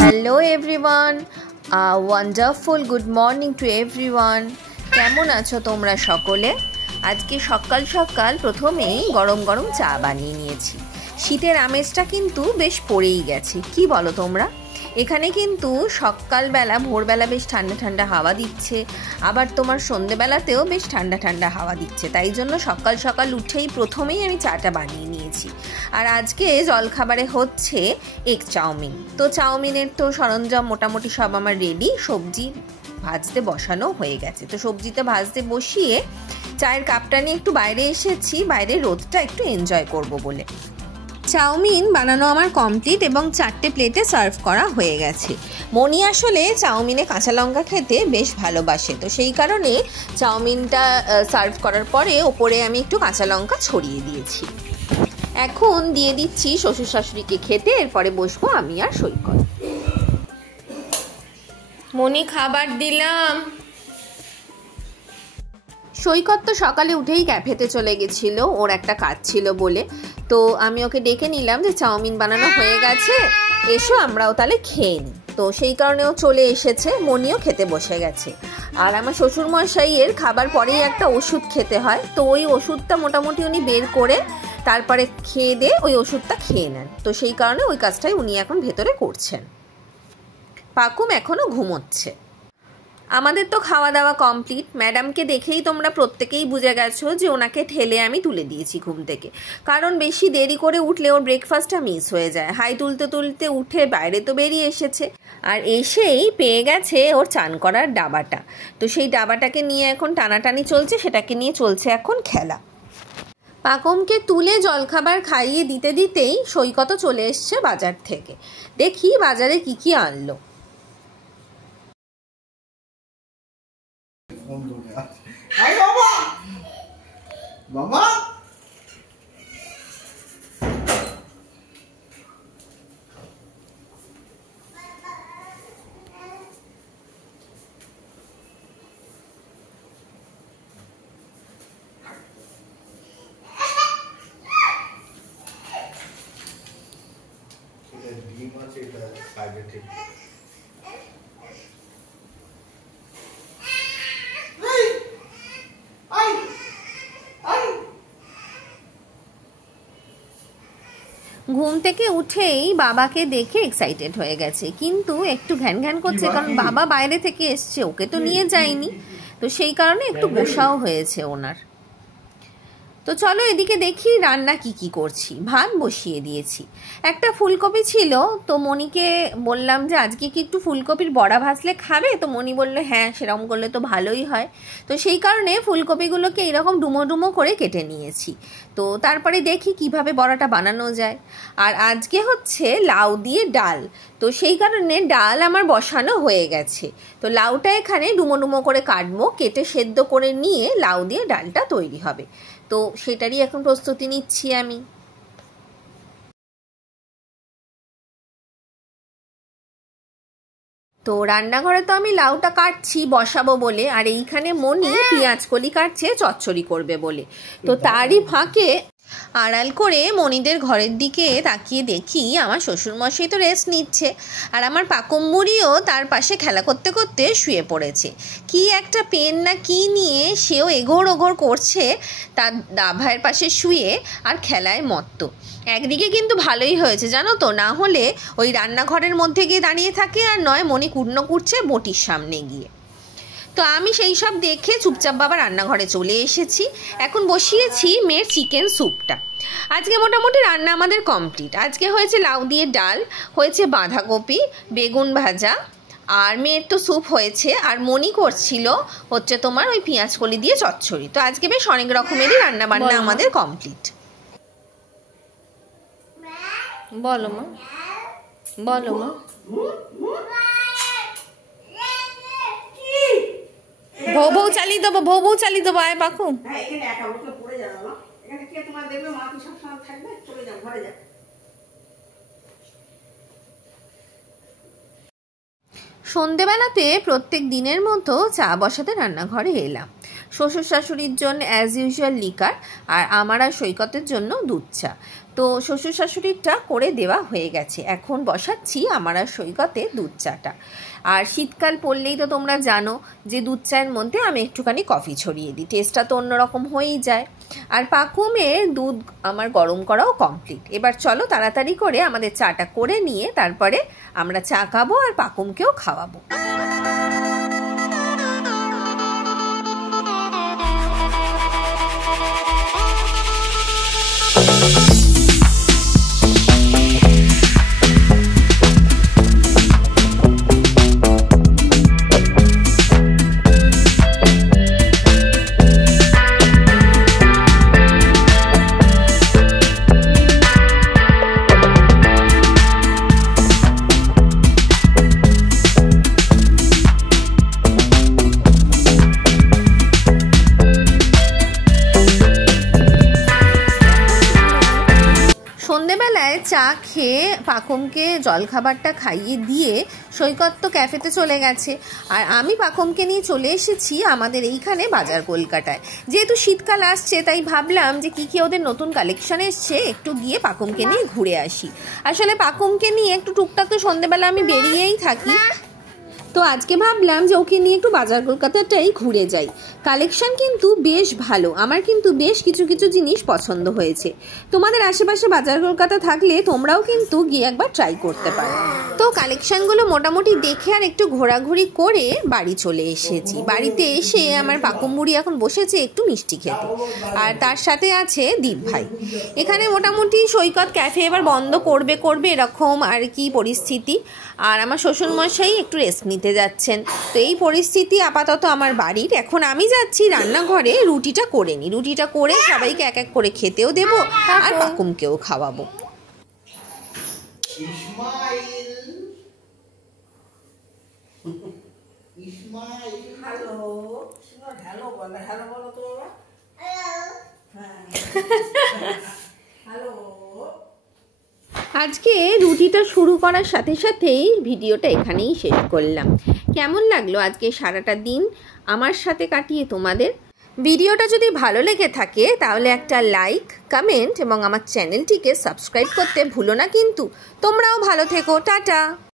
Hello everyone, wonderful good morning to everyone. কেমন আছো তোমরা সকলে? আজকে সকাল সকাল প্রথমেই গরম গরম চা বানিয়ে নিয়েছি। শীতের আমেজটা কিন্তু বেশ পড়েই গেছে, কি বলো তোমরা? এখানে কিন্তু সকালবেলা ভোরবেলা বেশ ঠান্ডা ঠান্ডা হাওয়া দিচ্ছে, আবার তোমার সন্ধেবেলাতেও বেশ ঠান্ডা ঠান্ডা হাওয়া দিচ্ছে। তাই জন্য সকাল সকাল উঠেই প্রথমেই আমি চাটা বানিয়ে নিয়েছি। আর আজকে জলখাবারে হচ্ছে এগ চাউমিন। তো চাউমিনের তো সরঞ্জাম মোটামুটি সব আমার রেডি, সবজি ভাজতে বসানো হয়ে গেছে। তো সবজিটা ভাজতে বসিয়ে চায়ের কাপটা নিয়ে একটু বাইরে এসেছি, বাইরের রোদটা একটু এনজয় করব বলে। চাউমিন বানানো আমার কমপ্লিট এবং 4টে প্লেটে সার্ভ করা হয়ে গেছে। মনি আসলে চাউমিনে কাঁচা লঙ্কা খেতে বেশ ভালোবাসে, তো সেই কারণে চাউমিনটা সার্ভ করার পরে ওপরে আমি একটু কাঁচা লঙ্কা ছড়িয়ে দিয়েছি। এখন দিয়ে দিচ্ছি শ্বশুর শাশুড়িকে খেতে, এরপরে বসবো আমি আর সৈকত। মনি খাবার দিলাম। সৈকত তো সকালে উঠেই ক্যাফেতে চলে গেছিল, ওর একটা কাজ ছিল বলে। তো আমি ওকে ডেকে নিলাম যে চাউমিন বানানো হয়ে গেছে, এসো আমরাও তাহলে খেয়ে নিই। তো সেই কারণে ও চলে এসেছে, মনিও খেতে বসে গেছে। আর আমার শ্বশুরমশাইয়ের খাবার পরেই একটা ওষুধ খেতে হয়, তো ওই ওষুধটা মোটামুটি উনি বের করে তারপরে খেয়ে দিয়ে ওই ওষুধটা খেয়ে নেন। তো সেই কারণে ওই কাজটাই উনি এখন ভেতরে করছেন। পাকুম এখনও ঘুমোচ্ছে। আমাদের তো খাওয়া দাওয়া কমপ্লিট। ম্যাডামকে দেখেই তোমরা প্রত্যেকেই বুঝে গেছো যে ওনাকে ঠেলে আমি তুলে দিয়েছি ঘুম থেকে, কারণ বেশি দেরি করে উঠলে ওর ব্রেকফাস্টটা মিস হয়ে যায়। হাই তুলতে তুলতে উঠে বাইরে তো বেরিয়ে এসেছে, আর এসেই পেয়ে গেছে ওর চান করার ডাবাটা। তো সেই ডাবাটাকে নিয়ে এখন টানাটানি চলছে, সেটাকে নিয়ে চলছে এখন খেলা। পাকমকে তুলে জলখাবার খাইয়ে দিতে দিতেই সৈকত চলে এসছে বাজার থেকে। দেখি বাজারে কি কি আনলো। বাবা ডিম আছে, এটা সাইডে ঠিক। ঘুম থেকে উঠেই বাবাকে দেখে এক্সাইটেড হয়ে গেছে, কিন্তু একটু ঘ্যান ঘ্যান করছে, কারণ বাবা বাইরে থেকে এসছে, ওকে তো নিয়ে যায়নি। তো সেই কারণে একটু গোসাও হয়েছে ওনার। তো চলো এদিকে দেখি রান্না কি করছি। ভাত বসিয়ে দিয়েছি। একটা ফুলকপি ছিল, তো মনিকে বললাম যে আজকে কি একটু ফুলকপির বড়া ভাজলে খাবে? তো মনি বললো হ্যাঁ, সেরকম করলে তো ভালোই হয়। তো সেই কারণে ফুলকপিগুলোকে এরকম ডুমো ডুমো করে কেটে নিয়েছি। তো তারপরে দেখি কিভাবে বড়াটা বানানো যায়। আর আজকে হচ্ছে লাউ দিয়ে ডাল, তো সেই কারণে ডাল আমার বসানো হয়ে গেছে। তো লাউটা এখানে ডুমো ডুমো করে কাটবো, কেটে সেদ্ধ করে নিয়ে লাউ দিয়ে ডালটা তৈরি হবে। তো সেটারই এখন প্রস্তুতি নিচ্ছি আমি। তো রান্নাঘরে তো আমি লাউটা কাটছি বসাবো বলে, আর এইখানে মনি পেঁয়াজ কলি কাটছে চচ্চড়ি করবে বলে। তো তারই ফাঁকে আড়াল করে মনিদের ঘরের দিকে তাকিয়ে দেখি আমার শ্বশুরমশাই তো রেস্ট নিচ্ছে, আর আমার পাকম্বুড়িও তার পাশে খেলা করতে করতে শুয়ে পড়েছে। কি একটা পেন না কি নিয়ে সেও এগোড় ওগোড় করছে তার দাভাইয়ের পাশে শুয়ে, আর খেলায় মত্ত। একদিকে কিন্তু ভালোই হয়েছে জানো তো, না হলে ওই রান্নাঘরের মধ্যে গিয়ে দাঁড়িয়ে থাকে, আর নয় মনি কুটনো কুটছে বটির সামনে গিয়ে। তো আমি সেই সব দেখে চুপচাপ বাবা রান্নাঘরে চলে এসেছি। এখন বসিয়েছি মেয়ের চিকেন স্যুপটা। আজকে মোটামুটি রান্না আমাদের কমপ্লিট। আজকে হয়েছে লাউ দিয়ে ডাল, হয়েছে বাঁধাকপি বেগুন ভাজা, আর মেয়ের তো স্যুপ হয়েছে, আর মনি করছিল হচ্ছে তোমার ওই পেঁয়াজ কলি দিয়ে চচ্চড়ি। তো আজকে বেশ অনেক রকমেরই রান্না বান্না আমাদের কমপ্লিট। বলো মা, বলো মা। ভৌ ভৌ চালিয়ে দেবো, ভৌ ভৌ চালিয়ে দেবো। আয় পাখু। সন্ধেবেলাতে প্রত্যেক দিনের মতো চা বসাতে রান্নাঘরে এলাম। শ্বশুর শাশুড়ির জন্য অ্যাজ ইউজুয়াল লিকার, আর আমার আর সৈকতের জন্য দুধ চা। তো শ্বশুর শাশুড়িরটা করে দেওয়া হয়ে গেছে, এখন বসাচ্ছি আমার আর সৈকতের দুধ চাটা। আর শীতকাল পড়লেই তো তোমরা জানো যে দুধ চায়ের মধ্যে আমি একটুখানি কফি ছড়িয়ে দিই, টেস্টটা তো অন্যরকম হয়েই যায়। আর পাকুমের দুধ আমার গরম করাও কমপ্লিট। এবার চলো তাড়াতাড়ি করে আমাদের চাটা করে নিয়ে তারপরে আমরা চা খাবো আর পাকুমকেও খাওয়াবো। সন্ধেবেলায় চা খেয়ে পাকুমকে জলখাবারটা খাইয়ে দিয়ে সৈকত তো ক্যাফেতে চলে গেছে, আর আমি পাকুমকে নিয়ে চলে এসেছি আমাদের এইখানে বাজার কলকাতায়। যেহেতু শীতকাল আসছে তাই ভাবলাম যে কী ওদের নতুন কালেকশন এসছে, একটু গিয়ে পাকুমকে নিয়ে ঘুরে আসি। আসলে পাকুমকে নিয়ে একটু টুকটাক তো সন্ধেবেলা আমি বেরিয়েই থাকি, তো আজকে ভাবলাম যে ওকে নিয়ে একটু বাজার কলকাতাটাই ঘুরে যাই। কালেকশন কিন্তু বেশ ভালো, আমার কিন্তু বেশ কিছু কিছু জিনিস পছন্দ হয়েছে। তোমাদের আশেপাশে বাজার কলকাতা থাকলে তোমরাও কিন্তু গিয়ে একবার ট্রাই করতে পারো। তো কালেকশনগুলো মোটামুটি দেখে আর একটু ঘোরাঘুরি করে বাড়ি চলে এসেছি। বাড়িতে এসে আমার পাকুম বুড়ি এখন বসেছে একটু মিষ্টি খেতে, আর তার সাথে আছে দীপ ভাই। এখানে মোটামুটি সৈকত ক্যাফে এবার বন্ধ করবে এরকম আর কি পরিস্থিতি, আর আমার শ্বশুরমশাই একটু রেস্ট নিতে যাচ্ছেন। তো এই পরিস্থিতি আপাতত আমার বাড়ির। এখন আমি যাচ্ছি রান্নাঘরে রুটিটা করে নিই, রুটিটা করে সবাইকে এক এক করে খেতেও দেবো আর পাকুমকেও খাওয়াবো। আজকে রুটিটা শুরু করার সাথে সাথেই ভিডিওটা এখানেই শেষ করলাম। কেমন লাগলো আজকে সারাটা দিন আমার সাথে কাটিয়ে তোমাদের? ভিডিওটা যদি ভালো লেগে থাকে তাহলে একটা লাইক, কমেন্ট এবং আমার চ্যানেলটিকে সাবস্ক্রাইব করতে ভুলো না কিন্তু। তোমরাও ভালো থেকো, টাটা।